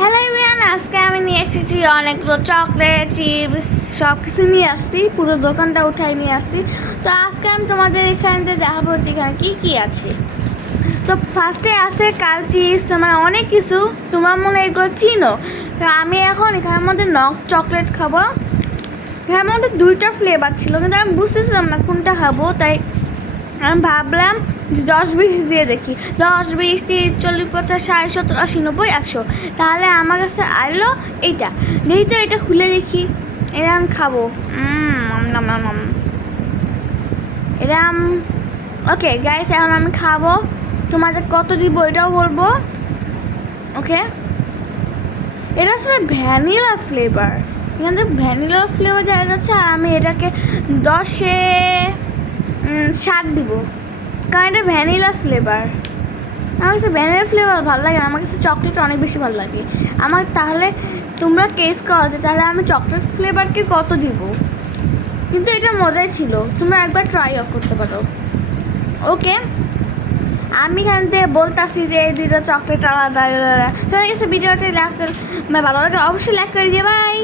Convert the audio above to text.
Hello everyone, আজকে আমি নিয়ে এসেছি অনেকগুলো চকলেট চিপস সব কিছু নিয়ে আসছি, পুরো দোকানটা উঠাই নিয়ে আসছি। তো আজকে আমি তোমাদের এখানে দেখাবো যে এখানে কী কী আছে। তো ফার্স্টে আছে কাল চিপস, মানে অনেক কিছু, তোমার মনে এগুলো চিনো। তো আমি এখন এখানের মধ্যে নক চকলেট খাবো। এখানের মধ্যে 2টা ফ্লেভার ছিল, কিন্তু আমি বুঝতেছিলাম না কোনটা খাবো, তাই আমি ভাবলাম যে 10-20 দিয়ে দেখি। 10-20 30 40 50 60 70 80 90 100, তাহলে আমার কাছে আইলো এইটা। দেখি তো এটা খুলে দেখি, এটা আমি খাবো। এটা ওকে গাইস, এখন আমি খাবো, তোমাদের কত দিব এটাও বলবো। ওকে, এটা আসলে ভ্যানিলা ফ্লেভার, এখান থেকে ভ্যানিলা ফ্লেভার দেওয়া যাচ্ছে, আর আমি এটাকে 10-এ 7 দিব, কারণ এটা ভ্যানিলা ফ্লেভার। আমার কাছে ভ্যানিলা ফ্লেভার ভালো লাগে, আমার কাছে চকলেট অনেক বেশি ভালো লাগে আমার। তাহলে তোমরা কেস করো, তাহলে আমি চকলেট ফ্লেভারকে কত দিব, কিন্তু এটা মজাই ছিল, তোমরা একবার ট্রাই করতে পারো। ওকে, আমি এখান থেকে বলতাছি যে এই 2টা চকলেট আলাদা। তোমার কাছে ভিডিওটা ভালো লাগে অবশ্যই লাইক করে দিয়ে, বাই।